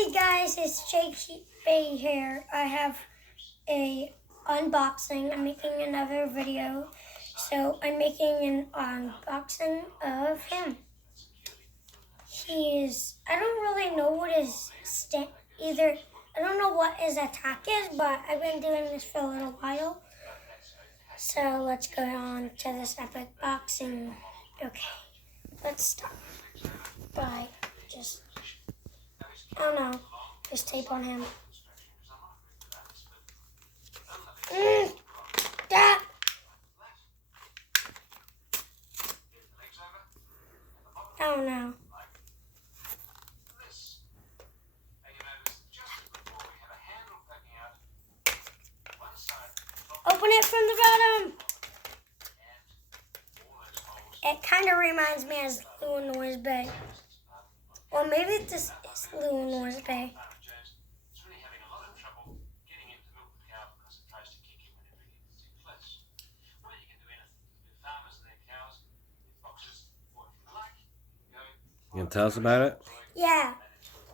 Hey guys, it's Jake Bay here. I have a unboxing. I'm making another video. So I'm making an unboxing of him. I don't really know what his I don't know what his attack is, but I've been doing this for a little while. So let's go on to this epic boxing. Okay, let's start by I don't know, just tape on him. Oh no. Open it from the bottom. It kind of reminds me of Lunor's Bay. Or maybe this is Lunor's Bay. You can tell us about it? Yeah.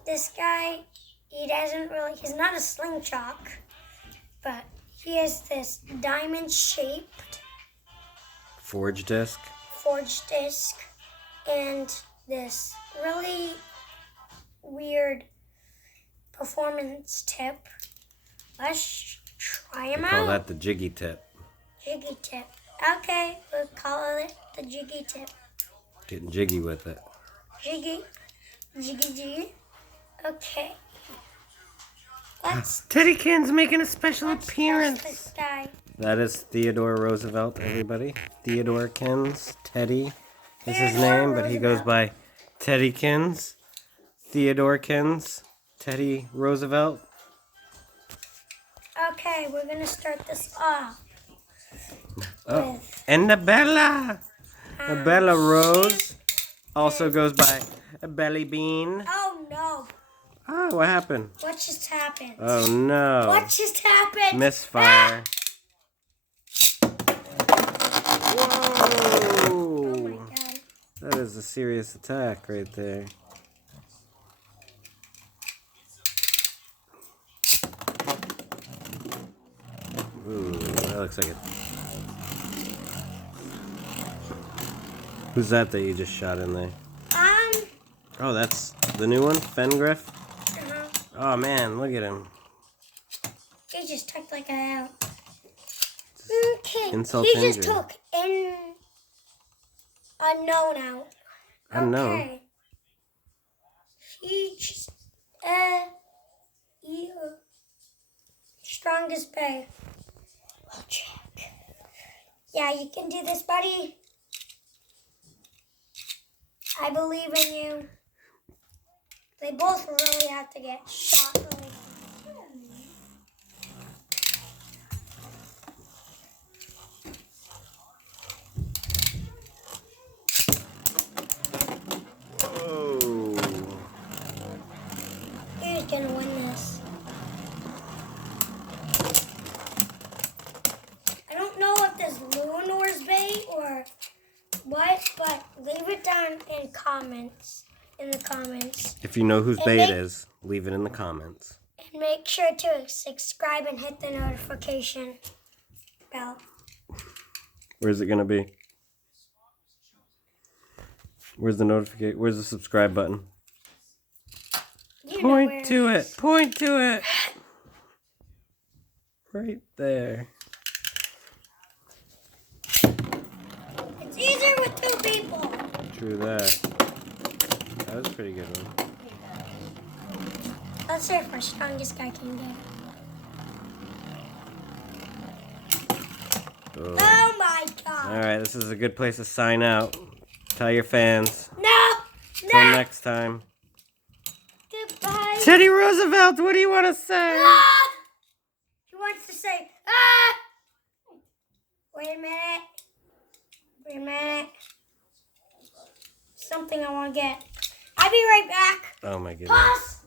This guy, he's not a slingshot, but he has this diamond-shaped Forge disc and this really weird performance tip. Let's try him out. Call that the jiggy tip. Jiggy tip. Okay, we'll call it the jiggy tip. Getting jiggy with it. Jiggy. Okay. Teddykin's making a special appearance. This guy. That is Theodore Roosevelt, everybody. Theodorkins. Teddy is his name, but he goes by Teddykins. Theodorkins. Teddy Roosevelt. Okay, we're gonna start this off. Oh, and Bella Rose also goes by a Belly Bean. Oh no! Oh, what happened? What just happened? Oh no! What just happened? Misfire. Whoa! Oh my god! That is a serious attack right there. Ooh, that looks like it. Who's that you just shot in there? Oh, that's the new one? Fengriff? Oh man, look at him. He just took like a out. Okay. Insult He injury. just took unknown out. Unknown? Okay. He just strongest bay. We'll check. Yeah, you can do this, buddy. I believe in you. They both really have to get shot. Whoa. Who's gonna win this? I don't know if this is Lunor's Bay or what, but leave it down in the comments. If you know whose bay it is, leave it in the comments. And make sure to subscribe and hit the notification bell. Where's it gonna be? Where's the notification? Where's the subscribe button? Point to it. Point to it. Right there. It's easier with two people. True that. That was a pretty good one. Let's see if our strongest guy can get it. Oh my god. Alright, this is a good place to sign out. Tell your fans. No! Till next time. Goodbye. Teddy Roosevelt, what do you want to say? Ah! He wants to say, ah! Wait a minute. Something I want to get. I'll be right back. Oh my goodness. Pause.